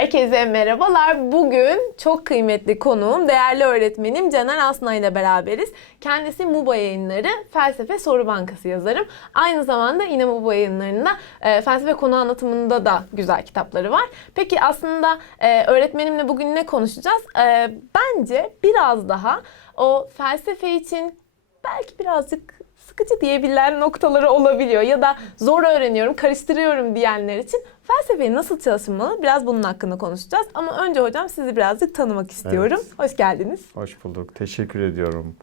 Herkese merhabalar. Bugün çok kıymetli konuğum, değerli öğretmenim Caner Asna ile beraberiz. Kendisi MUBA yayınları Felsefe Soru Bankası yazarım. Aynı zamanda yine MUBA yayınlarında e, felsefe konu anlatımında da güzel kitapları var. Peki aslında e, öğretmenimle bugün ne konuşacağız? E, bence biraz daha o felsefe için belki birazcık sıkıcı diyebilen noktaları olabiliyor ya da zor öğreniyorum, karıştırıyorum diyenler için felsefeyi nasıl çalışılmalı biraz bunun hakkında konuşacağız. Ama önce hocam sizi birazcık tanımak istiyorum. Hoş geldiniz. Hoş bulduk. Teşekkür ediyorum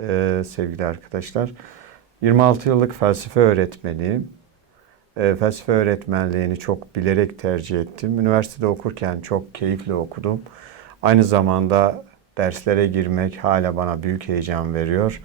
ee, sevgili arkadaşlar. 26 yıllık felsefe öğretmeniyim. Ee, felsefe öğretmenliğini çok bilerek tercih ettim. Üniversitede okurken çok keyifle okudum. Aynı zamanda derslere girmek hala bana büyük heyecan veriyor.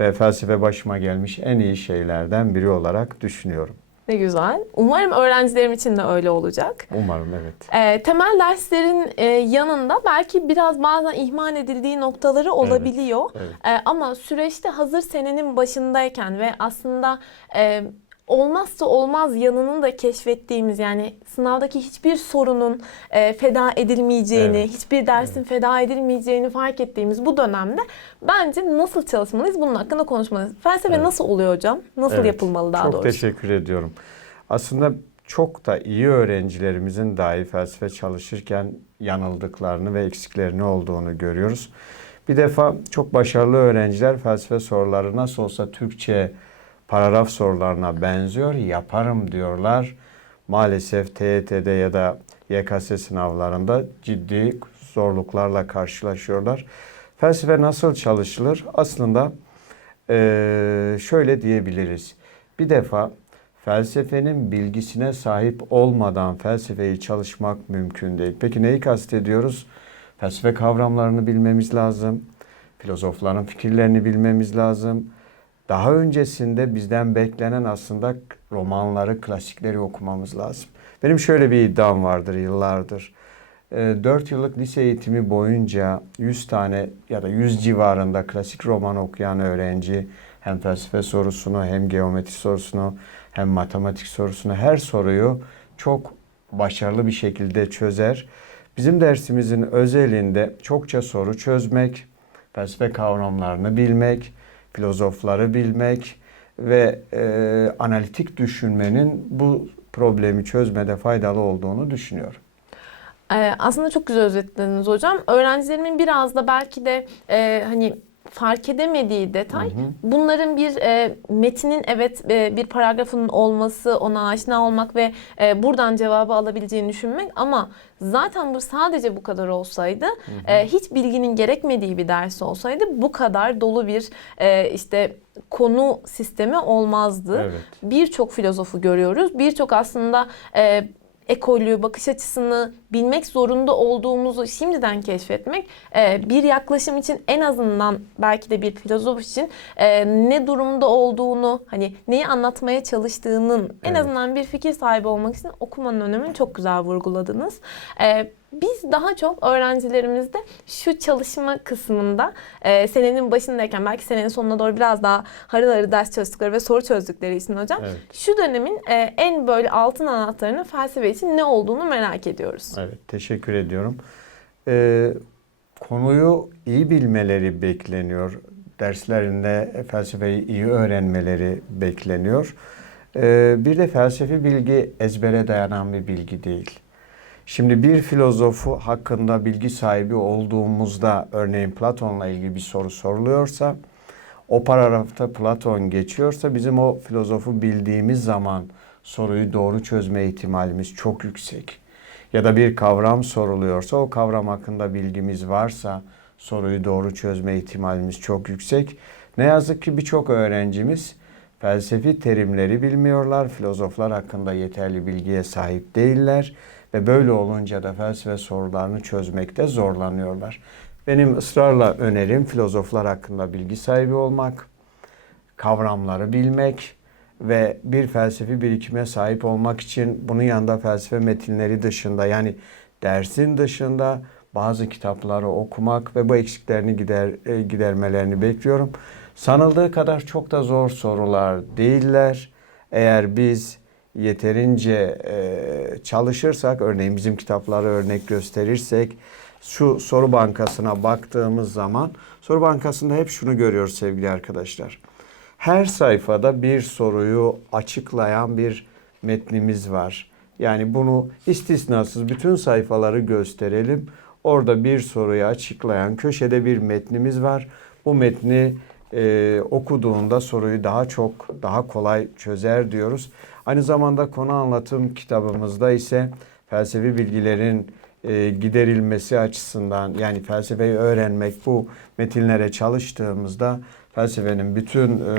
Ve felsefe başıma gelmiş en iyi şeylerden biri olarak düşünüyorum. Ne güzel. Umarım öğrencilerim için de öyle olacak. Umarım evet. Ee, temel derslerin e, yanında belki biraz bazen ihmal edildiği noktaları olabiliyor. evet. Ee, ama süreçte hazır senenin başındayken ve aslında e, olmazsa olmaz yanını da keşfettiğimiz yani sınavdaki hiçbir sorunun e, feda edilmeyeceğini, Evet. hiçbir dersin feda edilmeyeceğini fark ettiğimiz bu dönemde bence nasıl çalışmalıyız bunun hakkında konuşmalıyız. Felsefe Evet. nasıl oluyor hocam? Nasıl Evet, yapılmalı daha çok doğrusu? teşekkür ediyorum. Aslında çok da iyi öğrencilerimizin dahi felsefe çalışırken yanıldıklarını ve eksiklerini olduğunu görüyoruz. Bir defa çok başarılı öğrenciler felsefe soruları nasıl olsa Türkçe paragraf sorularına benziyor, yaparım diyorlar. Maalesef TYT'de ya da YKS sınavlarında ciddi zorluklarla karşılaşıyorlar. Felsefe nasıl çalışılır? Aslında eee, şöyle diyebiliriz. Bir defa felsefenin bilgisine sahip olmadan felsefeyi çalışmak mümkün değil. Peki neyi kastediyoruz? Felsefe kavramlarını bilmemiz lazım. Filozofların fikirlerini bilmemiz lazım. Daha öncesinde bizden beklenen aslında romanları, klasikleri okumamız lazım. Benim şöyle bir iddiam vardır yıllardır. 4 yıllık lise eğitimi boyunca 100 tane ya da 100 civarında klasik roman okuyan öğrenci hem felsefe sorusunu hem geometri sorusunu hem matematik sorusunu her soruyu çok başarılı bir şekilde çözer. Bizim dersimizin özelinde çokça soru çözmek, felsefe kavramlarını bilmek, filozofları bilmek ve e, analitik düşünmenin bu problemi çözmede faydalı olduğunu düşünüyorum. Ee, aslında çok güzel özetlediniz hocam. Öğrencilerimin biraz da belki de e, hani fark edemediği detay bunların bir e, metinin evet e, bir paragrafının olması, ona aşina olmak ve e, buradan cevabı alabileceğini düşünmek ama zaten bu sadece bu kadar olsaydı e, hiç bilginin gerekmediği bir ders olsaydı bu kadar dolu bir e, işte konu sistemi olmazdı. Evet. Birçok filozofu görüyoruz. Birçok aslında e, ekolü, bakış açısını bilmek zorunda olduğumuzu şimdiden keşfetmek e, bir yaklaşım için en azından belki de bir filozof için e, ne durumda olduğunu, hani neyi anlatmaya çalıştığının en Evet. azından bir fikir sahibi olmak için okumanın önemini çok güzel vurguladınız. Biz daha çok öğrencilerimizde şu çalışma kısmında e, senenin başındayken belki senenin sonuna doğru biraz daha harıl harıl ders çalıştıkları ve soru çözdükleri için hocam Evet. şu dönemin e, en böyle altın anahtarının felsefe için ne olduğunu merak ediyoruz. Evet, teşekkür ediyorum. Ee, konuyu iyi bilmeleri bekleniyor. Derslerinde felsefeyi iyi öğrenmeleri bekleniyor. Ee, bir de felsefi bilgi ezbere dayanan bir bilgi değil. Şimdi bir filozofu hakkında bilgi sahibi olduğumuzda örneğin Platon'la ilgili bir soru soruluyorsa o paragrafta Platon geçiyorsa bizim o filozofu bildiğimiz zaman soruyu doğru çözme ihtimalimiz çok yüksek. Ya da bir kavram soruluyorsa o kavram hakkında bilgimiz varsa soruyu doğru çözme ihtimalimiz çok yüksek. Ne yazık ki birçok öğrencimiz felsefi terimleri bilmiyorlar, filozoflar hakkında yeterli bilgiye sahip değiller ve böyle olunca da felsefe sorularını çözmekte zorlanıyorlar. Benim ısrarla önerim filozoflar hakkında bilgi sahibi olmak, kavramları bilmek ve bir felsefi birikime sahip olmak için bunun yanında felsefe metinleri dışında yani dersin dışında bazı kitapları okumak ve bu eksiklerini gider e, gidermelerini bekliyorum. Sanıldığı kadar çok da zor sorular değiller. Eğer biz yeterince e, çalışırsak, örneğin bizim kitapları örnek gösterirsek, şu soru bankasına baktığımız zaman, soru bankasında hep şunu görüyoruz sevgili arkadaşlar. Her sayfada bir soruyu açıklayan bir metnimiz var. Yani bunu istisnasız bütün sayfaları gösterelim. Orada bir soruyu açıklayan köşede bir metnimiz var. Bu metni e, okuduğunda soruyu daha çok, daha kolay çözer diyoruz. Aynı zamanda konu anlatım kitabımızda ise felsefi bilgilerin e, giderilmesi açısından yani felsefeyi öğrenmek bu metinlere çalıştığımızda felsefenin bütün e,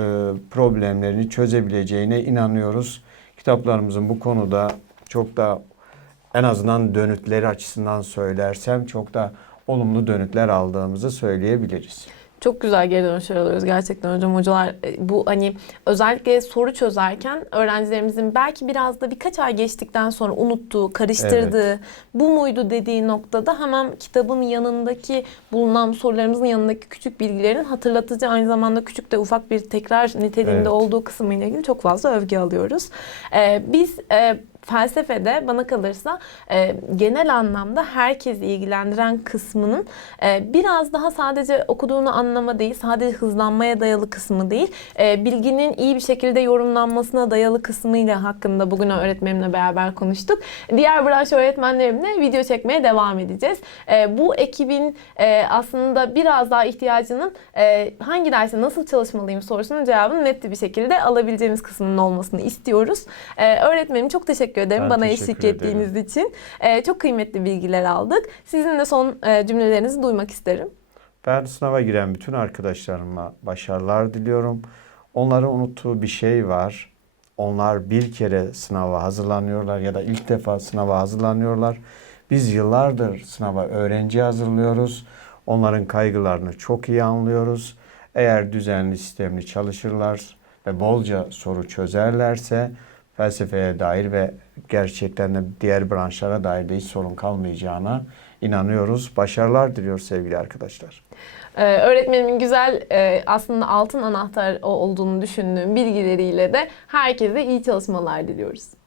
problemlerini çözebileceğine inanıyoruz. Kitaplarımızın bu konuda çok da en azından dönütleri açısından söylersem çok da olumlu dönütler aldığımızı söyleyebiliriz. Çok güzel geri dönüşler alıyoruz gerçekten hocam. Hocalar e, bu hani özellikle soru çözerken öğrencilerimizin belki biraz da birkaç ay geçtikten sonra unuttuğu, karıştırdığı, bu muydu dediği noktada hemen kitabın yanındaki bulunan sorularımızın yanındaki küçük bilgilerin hatırlatıcı aynı zamanda küçük de ufak bir tekrar niteliğinde Evet. olduğu kısmıyla ilgili çok fazla övgü alıyoruz. Ee, biz e, felsefede bana kalırsa e, genel anlamda herkesi ilgilendiren kısmının e, biraz daha sadece okuduğunu anlama değil, sadece hızlanmaya dayalı kısmı değil, e, bilginin iyi bir şekilde yorumlanmasına dayalı kısmıyla hakkında bugün öğretmenimle beraber konuştuk. Diğer branş öğretmenlerimle video çekmeye devam edeceğiz. E, bu ekibin e, aslında biraz daha ihtiyacının e, hangi derse nasıl çalışmalıyım sorusunun cevabını net bir şekilde alabileceğimiz kısmının olmasını istiyoruz. E, öğretmenim çok teşekkür ederim Ben bana teşekkür eşlik ettiğiniz için. E, çok kıymetli bilgiler aldık. Sizin de son e, cümlelerinizi duymak isterim. Ben sınava giren bütün arkadaşlarıma başarılar diliyorum. Onların unuttuğu bir şey var. Onlar bir kere sınava hazırlanıyorlar ya da ilk defa sınava hazırlanıyorlar. Biz yıllardır sınava öğrenci hazırlıyoruz. Onların kaygılarını çok iyi anlıyoruz. Eğer düzenli sistemli çalışırlar ve bolca soru çözerlerse felsefeye dair ve gerçekten de diğer branşlara dair de hiç sorun kalmayacağına inanıyoruz. Başarılar diliyoruz sevgili arkadaşlar. Ee, öğretmenimin güzel e, aslında altın anahtar olduğunu düşündüğüm bilgileriyle de herkese iyi çalışmalar diliyoruz.